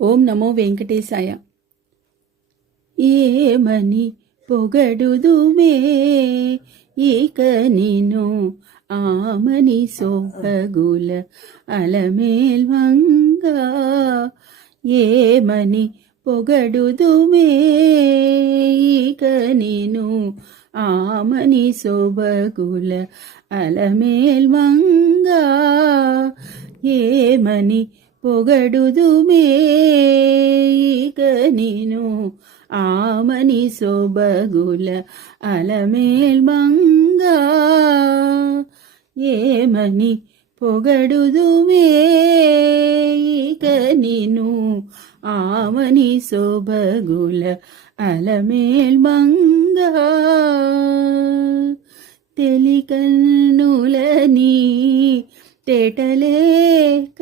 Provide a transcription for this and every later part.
ఓం నమో వెంకటేశాయ. ఏమని పొగడుదుమే ఇక నిను ఆమని సోహగుల అలమేల్వంగా. ఏమని పొగడుదుమే ఇక నిను ఆమని సోబగుల అలమేల్వంగా. ఏమని పొగడుదుమే ఇక నిను ఆమని సోబగుల అలమేల్మంగా. ఏమని పొగడుదుమే ఇక నిను ఆమని సోబగుల అలమేల్మంగా. తెలికన్నులని తేటలే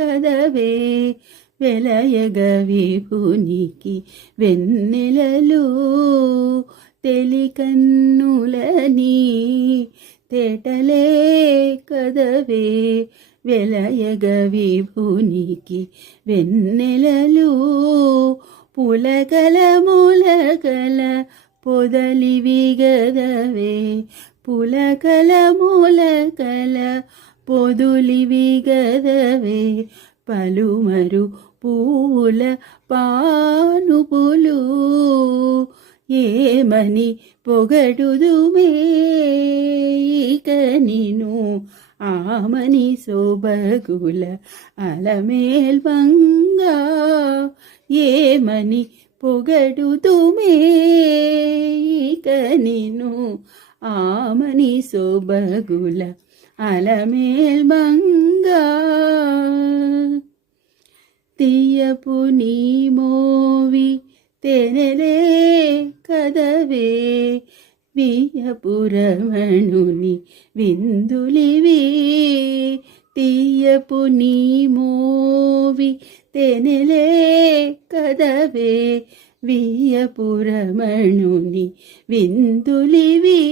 కదవే వెలయగ విభునికి వెన్నెలలు. తెలికన్నులని తేటలే కదవే వెలయగ విభునికి వెన్నెలలు. పులకల మూలకల పొదలివి గదవే పులకల మూలకల పొదులివి గదవే పలుమరు పూల పానుపులు. ఏమని పొగడుదుమే ఇక నిను ఆమని సోబగుల అలమేల్వంగా. ఏమని పొగడుదుమే ఇక నిను ఆమని సోబగుల అలమేల్మంగా. తీయపు నీ మోవి తెనెలే కదవే వియపురమణుని విందులివి. తీయపు నీ మోవి తెనెలే కదవే వియపురమణుని విందులివి.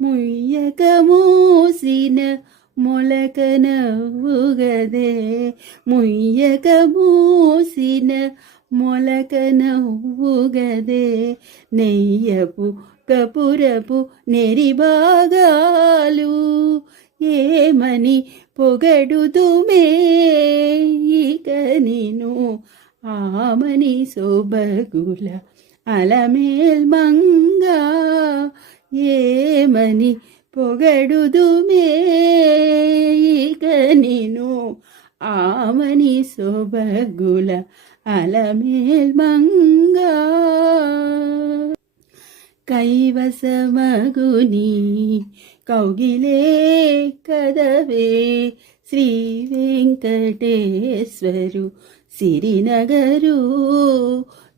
ముయ్యక మూసిన మొలక నవ్వుగదే ముయ్యక మూసిన మొలక నవ్వుగదే. నెయ్యపు కపురపు నెరిభాగాలు. ఏమని పొగడుదుమే ఇక నిను ఆమని సోబగుల అలమేల్మంగా. ఏమని పొగడుదుమే ఇక నిను ఆమని సోబగుల అలమేల్మంగా. కైవసమగుని కౌగిలే కదవే శ్రీ వెంకటేశ్వరు సిరినగరు.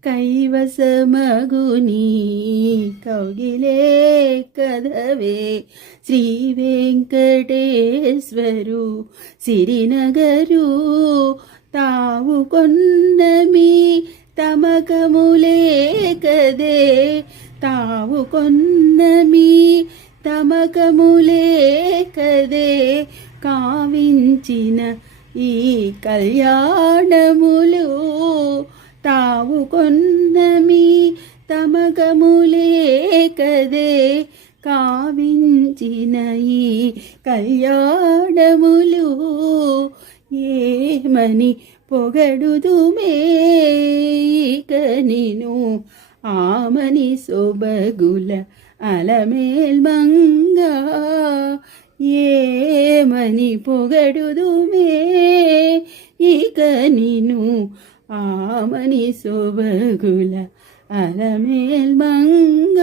కైవసమగుని కౌగిలే కదవే శ్రీ వెంకటేశ్వరు సిరినగరు. తావు కొన్నమి తమకములే కదే తావు కొన్నమి తమకములే కదే. కావించిన ఈ కళ్యాణములు. తావు కొన్నమి తమకములే కదే కావించిన ఈ కళ్యాణములు. ఏమని పొగడుదుమే ఇక నిను ఆమని సోబగుల అలమేల్మంగా. ఏమని పొగడుదుమే ఇక నిను ఆమని సోబగుల అలమేల్మంగా.